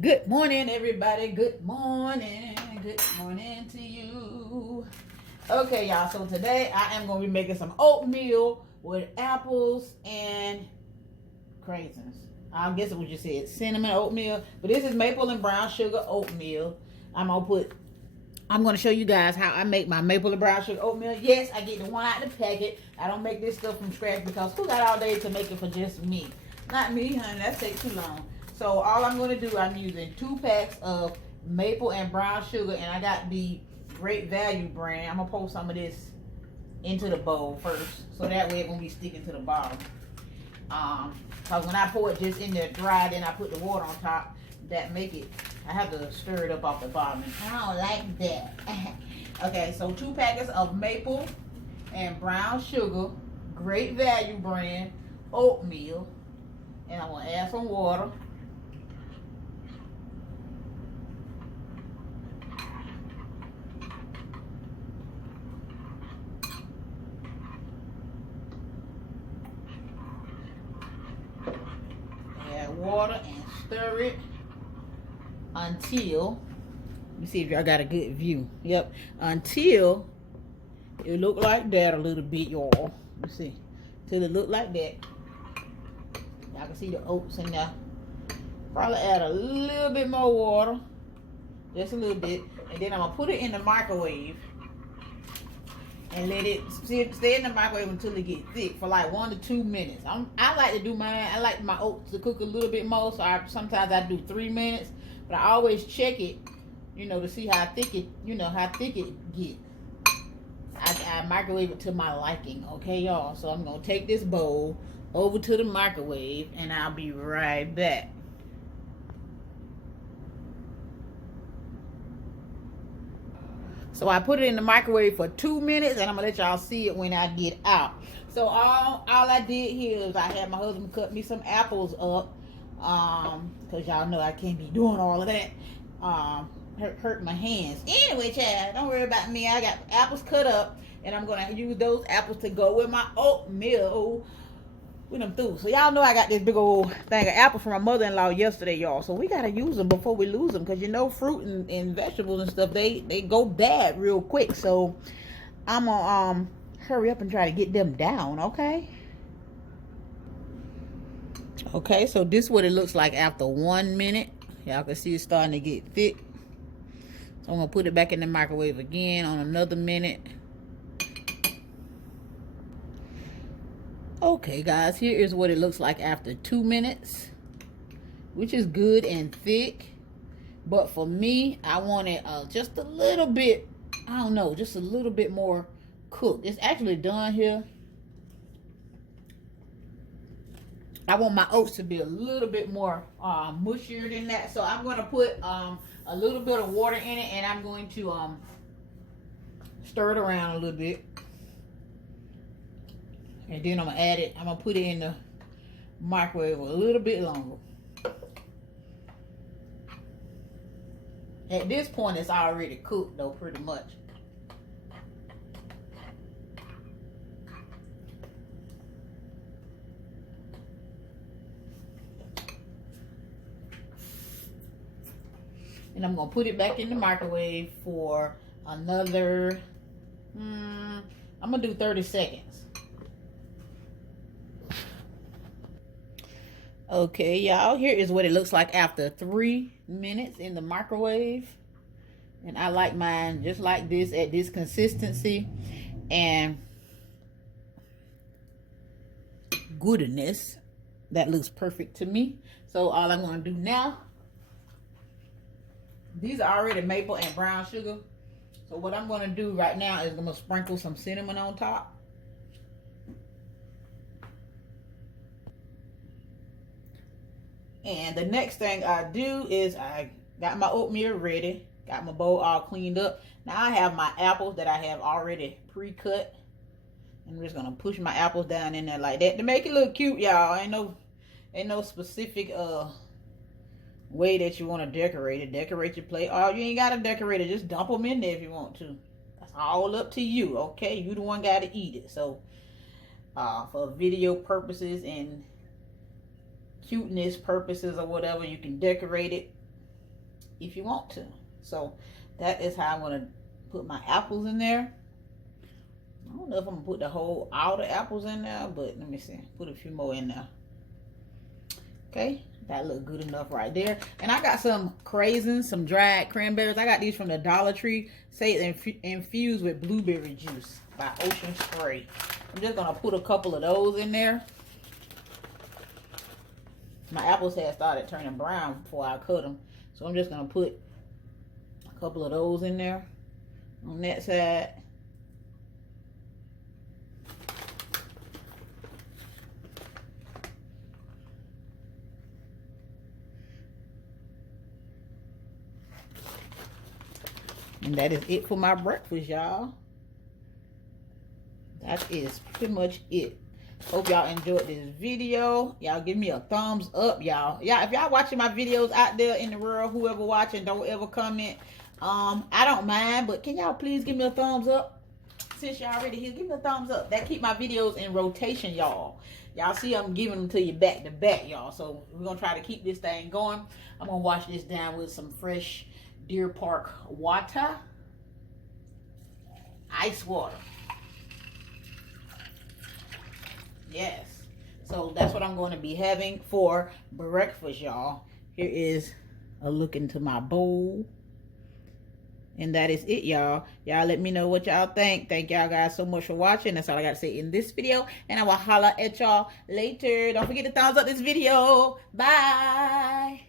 Good morning, everybody. Good morning. Good morning to you. Okay, y'all. So today I am going to be making some oatmeal with apples and craisins. I'm guessing what you said, cinnamon oatmeal. But this is maple and brown sugar oatmeal. I'm going to show you guys how I make my maple and brown sugar oatmeal. Yes, I get the one out of the packet. I don't make this stuff from scratch because who got all day to make it for just me? Not me, honey. That takes too long. So all I'm going to do, I'm using 2 packs of maple and brown sugar, and I got the Great Value brand. I'm going to pour some of this into the bowl first, so that way it won't be sticking to the bottom. Because when I pour it just in there dry, then I put the water on top, that make it, I have to stir it up off the bottom. I don't like that. Okay, so 2 packets of maple and brown sugar, Great Value brand, oatmeal. And I'm going to add some water. Add water and stir it until, let me see if y'all got a good view. Yep, until it look like that a little bit, y'all. Let's see, till it look like that. Y'all can see the oats in there. Probably add a little bit more water, just a little bit, and then I'm gonna put it in the microwave and let it stay in the microwave until it get thick for like 1 to 2 minutes. I like to do mine. I like my oats to cook a little bit more, so sometimes I do 3 minutes, but I always check it, to see how thick it, get. I microwave it to my liking, okay, y'all. So I'm gonna take this bowl over to the microwave, and I'll be right back. So I put it in the microwave for 2 minutes, and I'm gonna let y'all see it when I get out. So all I did here is I had my husband cut me some apples up, cause y'all know I can't be doing all of that. Hurt my hands. Anyway, child, don't worry about me. I got apples cut up, and I'm gonna use those apples to go with my oatmeal when I'm through. So y'all know I got this big old thing of apples from my mother-in-law yesterday, y'all. So we gotta use them before we lose them, because fruit and vegetables and stuff, they go bad real quick. So I'm gonna hurry up and try to get them down, okay? Okay, so this is what it looks like after 1 minute. Y'all can see it's starting to get thick. So I'm gonna put it back in the microwave again on another minute. Okay, guys, here is what it looks like after 2 minutes, which is good and thick. But for me, I want it just a little bit, I don't know, just a little bit more cooked. It's actually done here. I want my oats to be a little bit more mushier than that. So I'm going to put a little bit of water in it, and I'm going to stir it around a little bit. And then I'm going to add it. I'm going to put it in the microwave a little bit longer. At this point, it's already cooked, though, pretty much. And I'm going to put it back in the microwave for another, I'm going to do 30 seconds. Okay, y'all, here is what it looks like after 3 minutes in the microwave. And I like mine just like this, at this consistency and goodness. That looks perfect to me. So all I'm going to do now, these are already maple and brown sugar. So what I'm going to do right now is I'm going to sprinkle some cinnamon on top. And the next thing I do is I got my oatmeal ready. Got my bowl all cleaned up. Now I have my apples that I have already pre-cut. I'm just going to push my apples down in there like that to make it look cute, y'all. Ain't no specific way that you want to decorate it. Decorate your plate. Oh, you ain't got to decorate it. Just dump them in there if you want to. That's all up to you, okay? You the one got to eat it. So for video purposes and cuteness purposes or whatever, you can decorate it if you want to. So that is how I'm gonna put my apples in there. I don't know if I'm gonna put all the apples in there, but let me see. Put a few more in there. Okay, that look good enough right there. And I got some craisins, some dried cranberries. I got these from the Dollar Tree. Say it's infused with blueberry juice by Ocean Spray. I'm just gonna put a couple of those in there. My apples had started turning brown before I cut them, so I'm just gonna put a couple of those in there on that side. And that is it for my breakfast, y'all. That is pretty much it. Hope y'all enjoyed this video. Y'all give me a thumbs up, y'all. Yeah, if y'all watching my videos out there in the world, whoever watching, don't ever comment. I don't mind, but can y'all please give me a thumbs up? Since y'all already here, give me a thumbs up. That keep my videos in rotation, y'all. Y'all see I'm giving them to you back to back, y'all. So we're gonna try to keep this thing going. I'm gonna wash this down with some fresh Deer Park water, ice water. Yes, so that's what I'm going to be having for breakfast, y'all. Here is a look into my bowl, and that is it, y'all. Y'all let me know what y'all think. Thank y'all guys so much for watching. That's all I got to say in this video, and I will holla at y'all later. Don't forget to thumbs up this video. Bye.